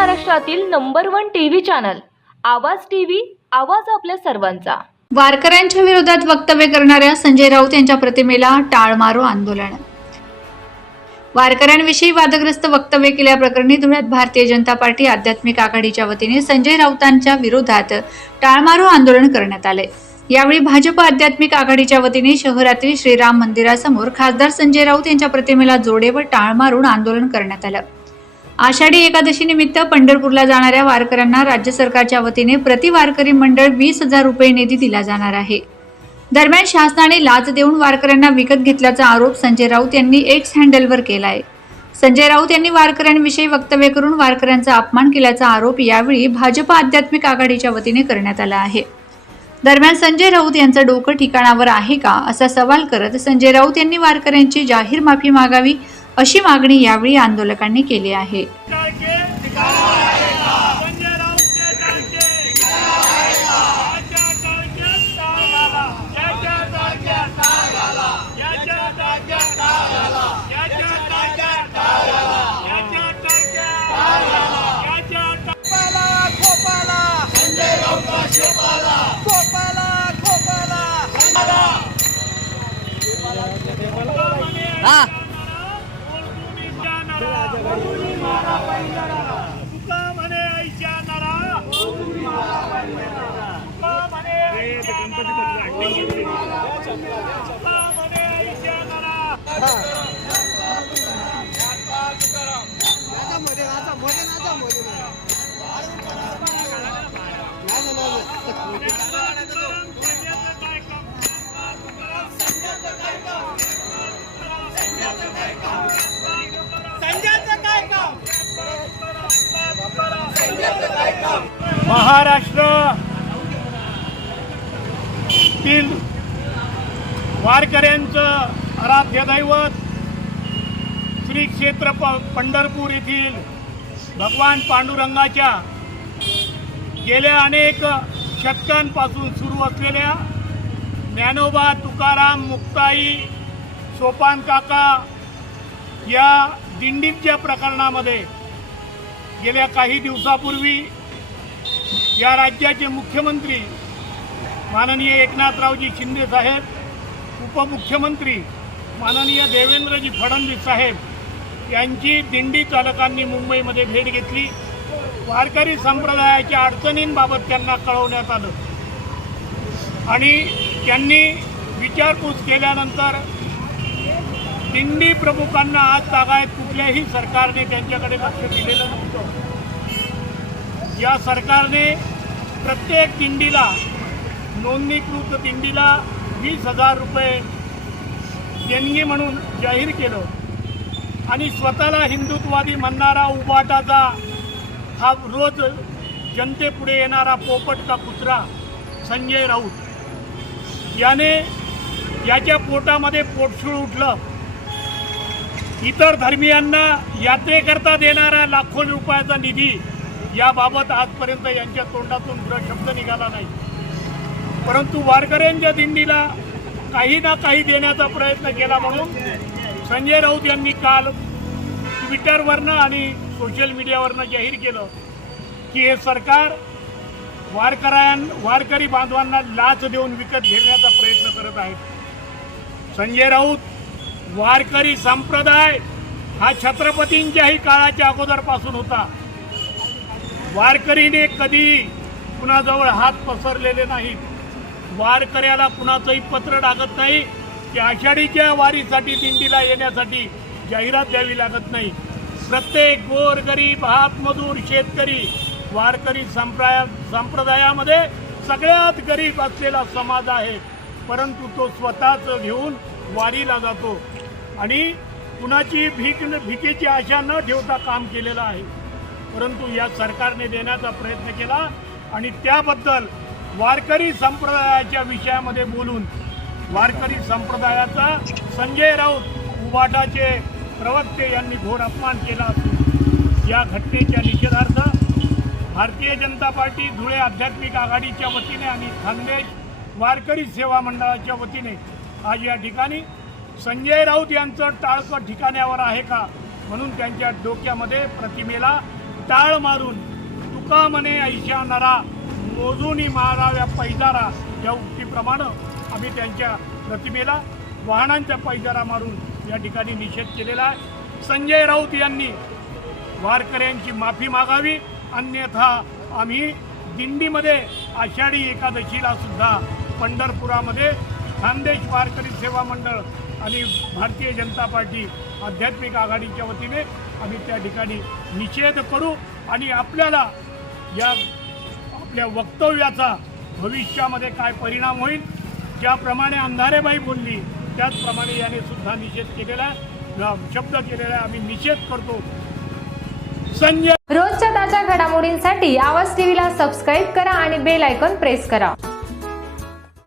महाराष्ट्रातील number one TV channel Awaaz TV Awaaz आपल्या सर्वांचा. वारकऱ्यांच्या विरोधात वक्तव्य करणाऱ्या संजय राऊत यांच्या प्रतिमेला टाळ मारो आंदोलन. वारकऱ्यांविषयी वादग्रस्त वक्तव्य केल्याप्रकरणी धुळ्यात भारतीय जनता पार्टी आध्यात्मिक आघाडीच्या वतीने संजय राऊतांच्या विरोधात टाळमारो आंदोलन करण्यात आले. यावेळी भाजप आध्यात्मिक आघाडीच्या वतीने शहरातील श्रीराम मंदिरासमोर खासदार संजय राऊत यांच्या प्रतिमेला जोडे व टाळ मारून आंदोलन करण्यात आलं. आषाढी एकादशी निमित्त पंढरपूरला जाणाऱ्या वारकऱ्यांना राज्य सरकारच्या वतीने प्रति वारकरी मंडळ वीस हजार रुपये निधी दिला जाणार आहे. दरम्यान शासनाने लाच देऊन वारकऱ्यांना विकत घेतल्याचा आरोप संजय राऊत यांनी एक्स हँडलवर केला आहे संजय राऊत यांनी वारकऱ्यांविषयी वक्तव्य करून वारकऱ्यांचा अपमान केल्याचा आरोप यावेळी भाजपा आध्यात्मिक आघाडीच्या वतीने करण्यात आला आहे. दरम्यान संजय राऊत यांचं डोकं ठिकाणावर आहे का असा सवाल करत संजय राऊत यांनी वारकऱ्यांची जाहीर माफी मागावी अशी मागणी यावेळी आंदोलकांनी केली आहे Ah संजय राऊतचे टाळके याच्या टाळक्यात टाळ घाला. याच्या टाळक्यात टाळ घाला. याच्या टाळक्यात टाळ घाला. याच्या टाळक्यात टाळ घाला. याच्या टाळक्यात टाळ घाला. याच्या टाळ- खोपाला, खोपाला. खोपाला, खोपाला. हा ओळखून जाणारा. तुका म्हणे आईच्या नरा. तुका म्हणे आईच्या नरा. तुका म्हणे आईच्या नरा. महाराष्ट्र येथील वारकऱ्यांचं आराध्य दैवत श्री क्षेत्र प पंढरपूर येथील भगवान पांडुरंगाच्या गेल्या अनेक शतकांपासून सुरू असलेल्या ज्ञानोबा तुकाराम मुक्ताई सोपान काका या दिंडीच्या प्रकरणामध्ये गेल्या काही दिवसापूर्वी या राज्याचे मुख्यमंत्री माननीय एकनाथरावजी शिंदे साहेब उपमुख्यमंत्री माननीय देवेंद्रजी फडणवीस साहेब यांची दिंडी चालकांनी मुंबईमध्ये भेट घेतली. वारकरी संप्रदायाच्या अडचणींबाबत त्यांना कळवण्यात आलं. आणि त्यांनी विचारपूस केल्यानंतर दिंडी प्रमुखांना आज तागायत कुठल्याही सरकारने त्यांच्याकडे लक्ष दिलेलं नव्हतं. या सरकारने प्रत्येक दिंडीला नोंदणीकृत दिंडीला वीस हजार रुपये देणगी म्हणून जाहीर केलं. आणि स्वतःला हिंदुत्ववादी म्हणणारा उबाटाचा हा रोज जनतेपुढे येणारा पोपटचा कुत्रा संजय राऊत. याने याच्या पोटामध्ये पोटशूळ उठलं. इतर धर्मियांना यात्रेकरता देणारा लाखो रुपयाचा निधी याबाबत आजपर्यंत यांच्या तोंडातून ग्रह शब्द निघाला नाही. परंतु वारकऱ्यांच्या दिंडीला काही ना काही देण्याचा प्रयत्न केला म्हणून संजय राऊत यांनी काल ट्विटरवरनं आणि सोशल मीडियावरनं जाहीर केलं की हे सरकार वारकऱ्यां वारकरी बांधवांना लाच देऊन विकत घेण्याचा प्रयत्न करत आहे संजय राऊत वारकरी संप्रदाय हा छत्रपतींच्याही काळाच्या अगोदरपासून होता. वारकरीने कधी कुणाजवळ हात पसरलेले नाहीत. वारकऱ्याला कुणाचंही पत्र टाकत नाही. की आषाढीच्या वारीसाठी दिंडीला येण्यासाठी जाहिरात द्यावी लागत नाही. प्रत्येक गोरगरीब हातमजूर शेतकरी वारकरी संप्रदाया संप्रदायामध्ये सगळ्यात गरीब असलेला समाज आहे. परंतु तो स्वतःच घेऊन वारीला जातो. आणि कुणाची भीक भिकेची आशा न ठेवता काम केलेलं आहे. परंतु या सरकारने देण्याचा प्रयत्न केला आणि त्याबद्दल वारकरी संप्रदायाच्या विषयामध्ये बोलून वारकरी संप्रदायाचा संजय राऊत उबाटाचे प्रवक्ते यांनी घोर अपमान केला असून या घटनेच्या निषेधार्थ भारतीय जनता पार्टी धुळे आध्यात्मिक आघाडीच्या वतीने आणि खानदेश वारकरी सेवा मंडळाच्या वतीने आज या ठिकाणी संजय राऊत यांचं टाळकं ठिकाण्यावर आहे का म्हणून त्यांच्या डोक्यामध्ये प्रतिमेला टाळ मारून तुका म्हणे ऐशा नरा मोजूनी माराव्या पैजारा या उक्तीप्रमाणे आम्ही त्यांच्या प्रतिमेला वाहनांच्या पैजारा मारून या ठिकाणी निषेध केलेला आहे. संजय राऊत यांनी वारकऱ्यांची माफी मागावी. अन्यथा आम्ही दिंडीमध्ये आषाढी एकादशीला सुद्धा पंढरपुरामध्ये खानदेश वारकरी सेवा मंडळ आणि भारतीय जनता पार्टी आध्यात्मिक आघाडीच्या वतीने आम्ही त्या ठिकाणी निषेध करू आणि आपल्याला या आपल्या वक्तव्याचा भविष्यामध्ये काय परिणाम होईल ज्याप्रमाणे अंधारेबाई बोलली त्याचप्रमाणे याने सुद्धा निषेध केलेला शब्द केलेला आम्ही निषेध करतो. संजय रोजच्या ताज्या घडामोडींसाठी आवाज टीव्हीला सबस्क्राईब करा आणि बेल आयकॉन प्रेस करा.